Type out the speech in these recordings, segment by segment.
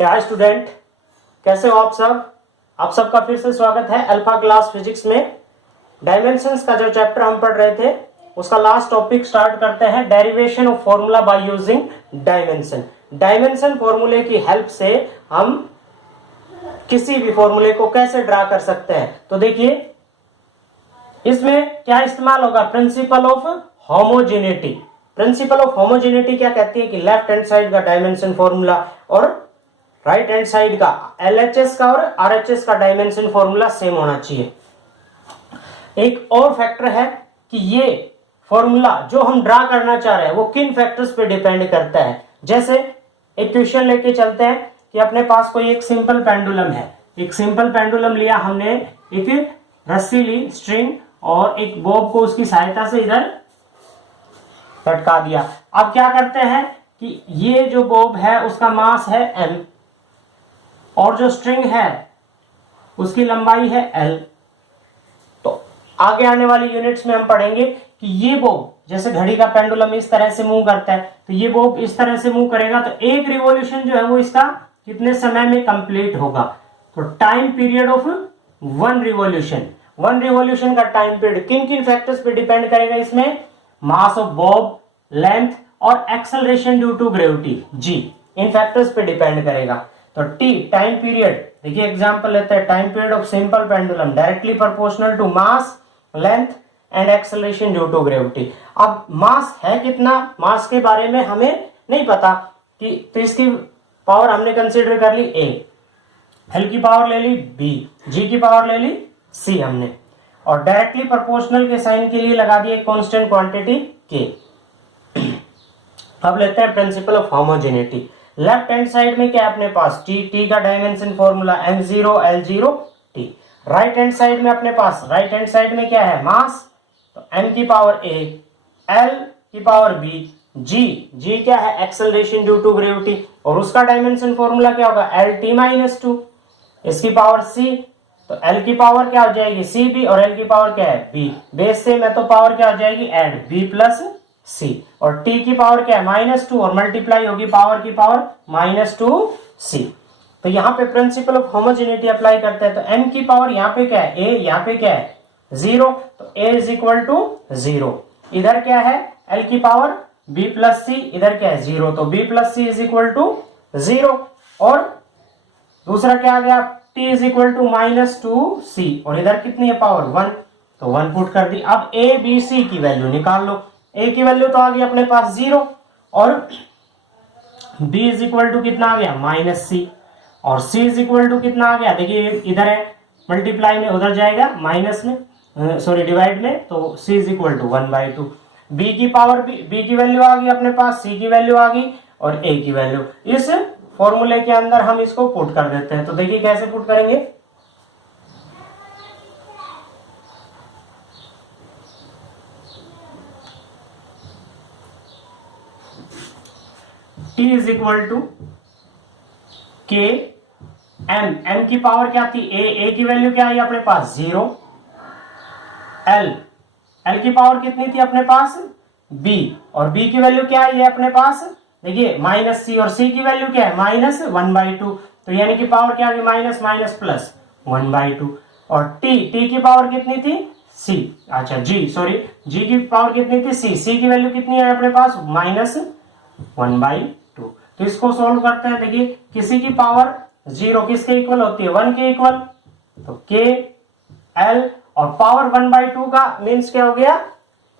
Hi student, कैसे हो आप सब? आप सबका फिर से स्वागत है अल्फा क्लास फिजिक्स में। डायमेंशंस का जो चैप्टर हम पढ़ रहे थे उसका लास्ट टॉपिक स्टार्ट करते हैं, derivation of formula by using dimension. Dimension फॉर्मूले की हेल्प से हम किसी भी फॉर्मूले को कैसे ड्रा कर सकते हैं। तो देखिए इसमें क्या इस्तेमाल होगा, principle of homogeneity. Principle of homogeneity क्या कहती है कि लेफ्ट हैंड साइड का डायमेंशन फॉर्मूला और राइट हैंड साइड का LHS का और RHS का डायमेंशन फॉर्मूला सेम होना चाहिए। एक और फैक्टर है कि ये फॉर्मूला जो हम ड्रा करना चाह रहे हैं वो किन फैक्टर्स पे डिपेंड करता है। जैसे एक क्वेश्चन लेके चलते हैं कि अपने पास कोई एक सिंपल पेंडुलम है। एक सिंपल पेंडुलम लिया हमने, एक रस्सी ली, स्ट्रिंग, और एक बॉब को उसकी सहायता से इधर लटका दिया। अब क्या करते हैं कि ये जो बॉब है उसका मास है m और जो स्ट्रिंग है उसकी लंबाई है l। तो आगे आने वाली यूनिट्स में हम पढ़ेंगे कि ये बॉब, जैसे घड़ी का पेंडुलम इस तरह से मूव करता है तो ये बॉब इस तरह से मूव करेगा, तो एक रिवॉल्यूशन जो है वो इसका कितने समय में कंप्लीट होगा। तो time period of one revolution का टाइम पीरियड किन किन फैक्टर्स पे डिपेंड करेगा इसमें, मास ऑफ बॉब, लेंथ और acceleration due to gravity g, इन फैक्टर्स पे डिपेंड करेगा। तो t टाइम पीरियड, देखिए एग्जांपल लेते हैं, time period of simple pendulum directly proportional to mass, length and acceleration due to gravity. अब मास है कितना, मास के बारे में हमें नहीं पता कि, तो इसकी पावर हमने कंसीडर कर ली a, l की पावर ले ली b, g की पावर ले ली c हमने, और डायरेक्टली प्रोपोर्शनल के साइन के लिए लगा दिए कांस्टेंट क्वांटिटी k। अब लेते हैं principle of homogeneity. Left hand side में क्या है अपने पास, t का dimension formula m0 l0 t। Right hand side में अपने पास, राइट हैंड साइड में क्या है, मास, तो m की पावर a, l की पावर b, g क्या है, एक्सेलरेशन ड्यू टू ग्रेविटी, और उसका डायमेंशन फॉर्मूला क्या होगा, lt-2, इसकी पावर c, तो l की पावर क्या हो जाएगी cb, और l की पावर क्या है b, बेस से में तो पावर क्या हो जाएगी ऐड b प्लस c, और t की पावर क्या है -2, और मल्टीप्लाई होगी पावर की पावर -2c। तो यहाँ पे प्रिंसिपल ऑफ होमोजेनिटी अप्लाई करते हैं, तो m की पावर यहाँ पे क्या है a, यहाँ पे क्या है 0, तो a इज इक्वल टू 0। इधर क्या है l की पावर b प्लस c, इधर क्या है 0, तो b plus c is equal to 0। और दूसरा क्या आ गया, t is equal to -2c, और इधर कितनी है पावर 1, तो 1 पुट कर दी। अब a b c की वैल्यू निकाल लो। a की वैल्यू तो आ गई अपने पास 0, और b इज इक्वल टू कितना आ गया -c, और c इज इक्वल टू कितना आ गया, देखिए इधर है मल्टीप्लाई में, उधर जाएगा माइनस में, सॉरी डिवाइड में, तो c is equal to 1/2। b की पावर b की वैल्यू आ गई अपने पास, c की वैल्यू आ गई, और a की वैल्यू इस फॉर्मूले के अंदर हम इसको पुट कर देते हैं। तो देखिए कैसे पुट करेंगे, t is equal to k m की पावर क्या थी a की वैल्यू क्या आई अपने पास 0, l की पावर कितनी थी अपने पास b, और b की वैल्यू क्या आई है अपने पास, देखिए -c, और c की वैल्यू क्या है -1/2, तो यानी कि पावर क्या आ गई माइनस माइनस प्लस 1/2। और t की पावर कितनी थी c, अच्छा g की पावर कितनी थी c की वैल्यू कितनी है अपने पास -1/2। तो इसको सोल्व करते हैं, देखिए किसी की पावर 0 किसके इक्वल होती है 1 के इक्वल, तो k l, और पावर 1/2 का मीन्स क्या हो गया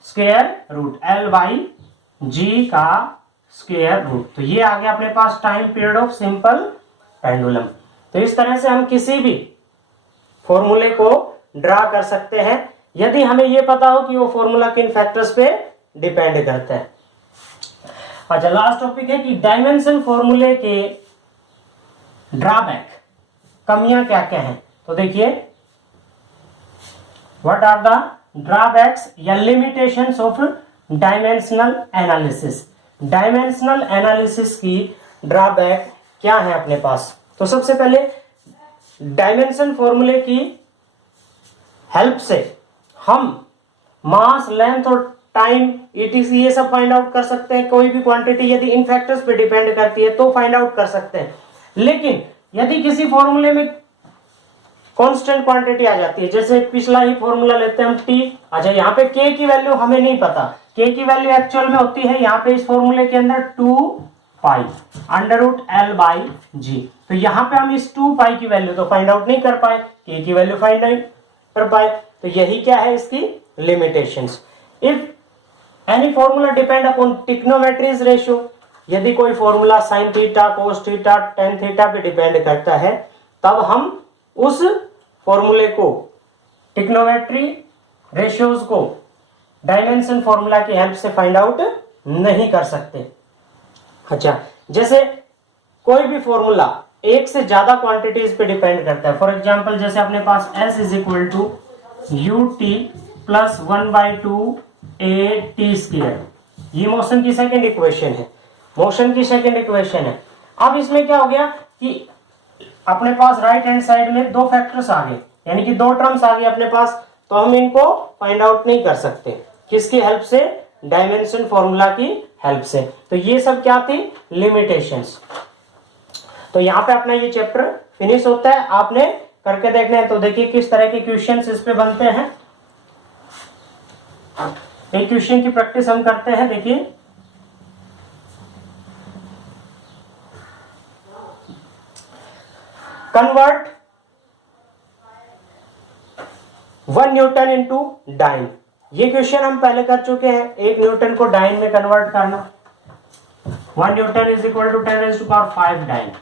स्क्वायर रूट l/g का स्क्वायर रूट। तो ये आ गया अपने पास time period of simple pendulum. तो इस तरह से हम किसी भी फॉर्मूले को ड्रा कर सकते हैं यदि हमें यह पता हो कि वो फॉर्मूला किन फैक्टर्स पे डिपेंड करता है। अच्छा, लास्ट टॉपिक है कि डायमेंशन फॉर्मूले के ड्रॉबैक, कमियां क्या क्या हैं। तो देखिए व्हाट आर द ड्रॉबैक्स या limitations of dimensional analysis. Dimensional analysis की ड्रॉबैक क्या है अपने पास। तो सबसे पहले डायमेंशन फॉर्मूले की हेल्प से हम मास, लेंथ और टाइम ईटीसी ये सब फाइंड आउट कर सकते हैं। कोई भी क्वांटिटी यदि इन फैक्टर्स पे डिपेंड करती है तो फाइंड आउट कर सकते हैं। लेकिन यदि किसी फॉर्मूले में कांस्टेंट क्वांटिटी आ जाती है, जैसे पिछला ही फॉर्मूला लेते हैं हम टी, अच्छा यहाँ पे के की वैल्यू हमें नहीं पता, के की वैल्यू एक्चुअल में होती है यहाँ पे इस फॉर्मूले के अंदर 2 pi under root L by G. तो यहाँ पे हम इस 2 पाई की वैल्यू तो फाइंड आउट नहीं कर पाए, के की वैल्यू फाइंड नहीं कर पाए, तो यही क्या है इसकी limitations. If any formula depend upon trigonometries ratio, यदि कोई formula sine theta, cos theta, tan theta पे डिपेंड करता है, तब हम उस फॉर्मूले को, ट्रिग्नोमेट्री रेशियोज को डायमेंशन फॉर्मूला की हेल्प से फाइंड आउट नहीं कर सकते। अच्छा, जैसे कोई भी फॉर्मूला एक से ज्यादा क्वांटिटीज पे डिपेंड करता है, फॉर एग्जांपल जैसे अपने पास s is equal to u t plus 1/2 a t square, ये मोशन की सेकेंड इक्वेशन है, मोशन की सेकेंड इक्वेशन है। अब इसमें क्या हो गया कि अपने पास राइट हैंड साइड में दो फैक्टर्स आ गए, यानी कि दो टर्म्स आ गए अपने पास, तो हम इनको फाइंड आउट नहीं कर सकते, किसकी हेल्प से, डायमेंशन फॉर्मूला की हेल्प से। तो ये सब क्या थी, लिमिटेशंस। तो यहाँ पे अपना ये चैप्टर फिनिश होता है, आपने करके देखना है। तो देखिए किस तरह के क्वेश्चंस इस पे बनते हैं, एक क्वेश्चन की प्रैक्टिस हम करते हैं। देखिए कन्वर्ट 1 न्यूटन इंटू डाइन, ये क्वेश्चन हम पहले कर चुके हैं, 1 न्यूटन को डाइन में कन्वर्ट करना। 1 newton is equal to 10⁵ dyne.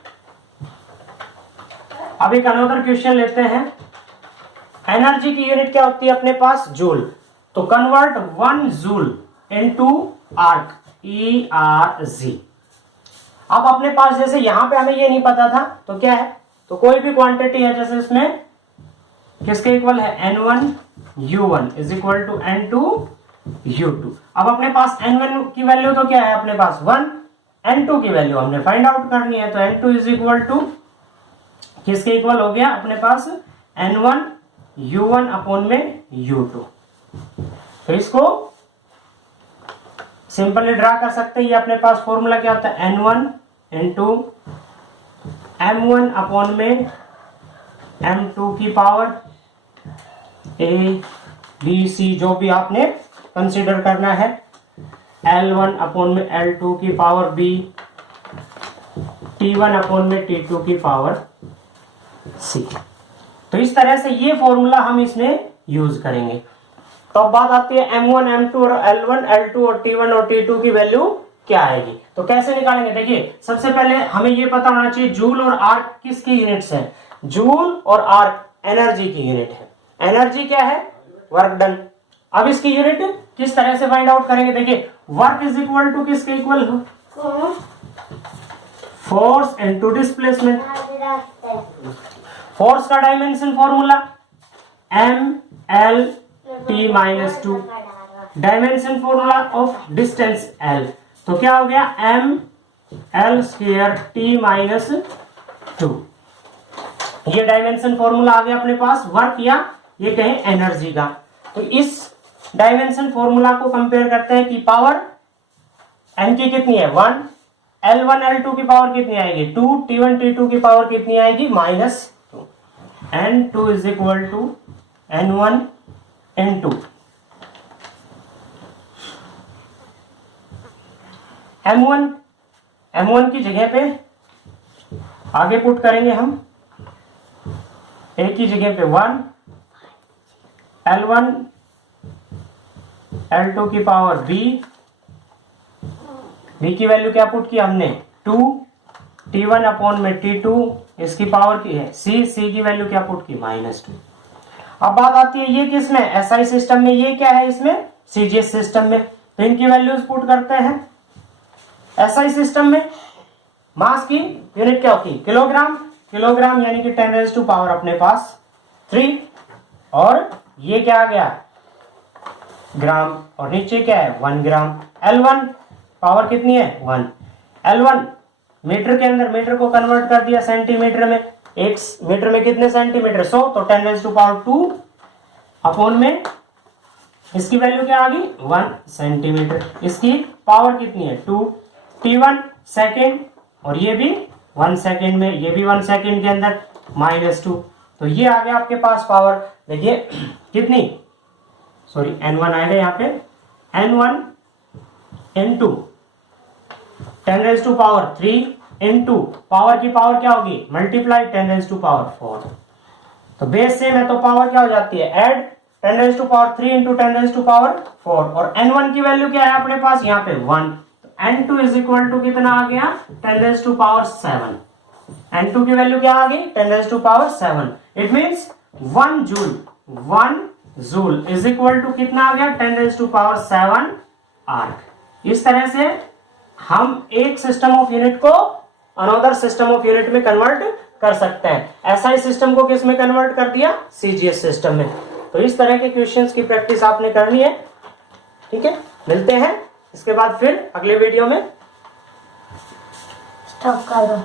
अब एक अनदर क्वेश्चन लेते हैं, एनर्जी की यूनिट क्या होती है अपने पास, जूल, तो convert 1 joule into arc, ERG। अब अपने पास जैसे यहां पे हमें ये नहीं पता था, तो क्या है, तो कोई भी क्वांटिटी है, जैसे इसमें किसके इक्वल है, N1 U1 is equal to N2 U2। अब अपने पास N1 की वैल्यू तो क्या है अपने पास 1, N2 की वैल्यू हमने फाइंड आउट करनी है, तो N2 इज इक्वल टू किसके इक्वल हो गया अपने पास, N1 U1 अपॉन में U2। तो इसको सिंपली ड्रा कर सकते हैं, ये अपने पास फॉर्मूला क्या होता है, N1 इंटू M1 अपॉन में M2 की पावर A B C, जो भी आपने कंसीडर करना है, L1 अपॉन में L2 की पावर B, T1 अपॉन में T2 की पावर C। तो इस तरह से ये फॉर्मूला हम इसमें यूज करेंगे। तो अब बात आती है M1 M2 और L1 L2 और T1 और T2 की वैल्यू क्या आएगी, तो कैसे निकालेंगे। देखिए सबसे पहले हमें ये पता होना चाहिए जूल और आर्क किसकी यूनिट्स हैं, जूल और आर्क एनर्जी की यूनिट है, एनर्जी क्या है, वर्क डन। अब इसकी यूनिट किस तरह से फाइंड आउट करेंगे, देखिए वर्क इज इक्वल टू किसके इक्वल हो, फोर्स इनटू डिस्प्लेसमेंट। फोर्स का dimension formula ML_T-2, dimension formula of distance L, तो क्या हो गया ML²T-2। ये डायमेंशन फॉर्मूला आ गया अपने पास वर्क या ये कहें एनर्जी का। तो इस डायमेंशन फॉर्मूला को कंपेयर करते हैं कि पावर n की कितनी है 1, L1 L2 की पावर कितनी आएगी 2, T1 T2 की पावर कितनी आएगी -2, N2 is equal to N1 N2। M1 की जगह पे आगे पुट करेंगे हम, A की जगह पे 1, L1 L2 की पावर B की वैल्यू क्या पुट की हमने 2, T1 अपॉन में T2 इसकी पावर की है C की वैल्यू क्या पुट की -2। अब बात आती है ये किस में, SI सिस्टम में, ये क्या है इसमें CGS सिस्टम में, तो इनकी वैल्यूज पुट करते हैं। SI सिस्टम में मास की यूनिट क्या होती है किलोग्राम, किलोग्राम यानी कि 10⁻⁴ अपने पास 3, और ये क्या आ गया ग्राम, और नीचे क्या है 1 ग्राम। L1 पावर कितनी है 1, L1 मीटर के अंदर, मीटर को कन्वर्ट कर दिया सेंटीमीटर में, एक मीटर में कितने सेंटीमीटर 100, तो 10⁻² अपॉन में इसकी वैल्यू क्या आ गई 1 सेंटीमीटर, इसकी पावर कितनी है 2, T1 सेकेंड और ये भी 1 सेकेंड में, ये भी 1 सेकेंड के अंदर, -2। तो ये आ गया आपके पास पावर, देखिए कितनी, सॉरी n1 आएगा यहाँ पे, n1 into 10⁻³ into पावर की पावर क्या होगी, मल्टीप्लाई 10⁻⁴। तो बेस सेम है तो पावर क्या हो जाती है, ऐड 10⁻³ into 10⁻⁴। और n1 की वैल्यू क्या है अपने पास, यहाँ पे 1। n2 इज इक्वल टू कितना आ गया, 10⁻⁷। n2 की वैल्यू क्या आ गई, 10⁻⁷। It means 1 joule is equal to कितना आ गया, 10⁻⁷ आर्क। इस तरह से हम एक सिस्टम ऑफ यूनिट को अनदर सिस्टम ऑफ यूनिट में कन्वर्ट कर सकते हैं। ऐसा सिस्टम को किस में कन्वर्ट कर दिया, सीजीएस सिस्टम में। तो इस तरह के क्वेश्चंस की प्रैक्टिस आपने करनी है, ठीक है। मिलते हैं इसके बाद फिर अगले वीडियो में। स्टॉप करो।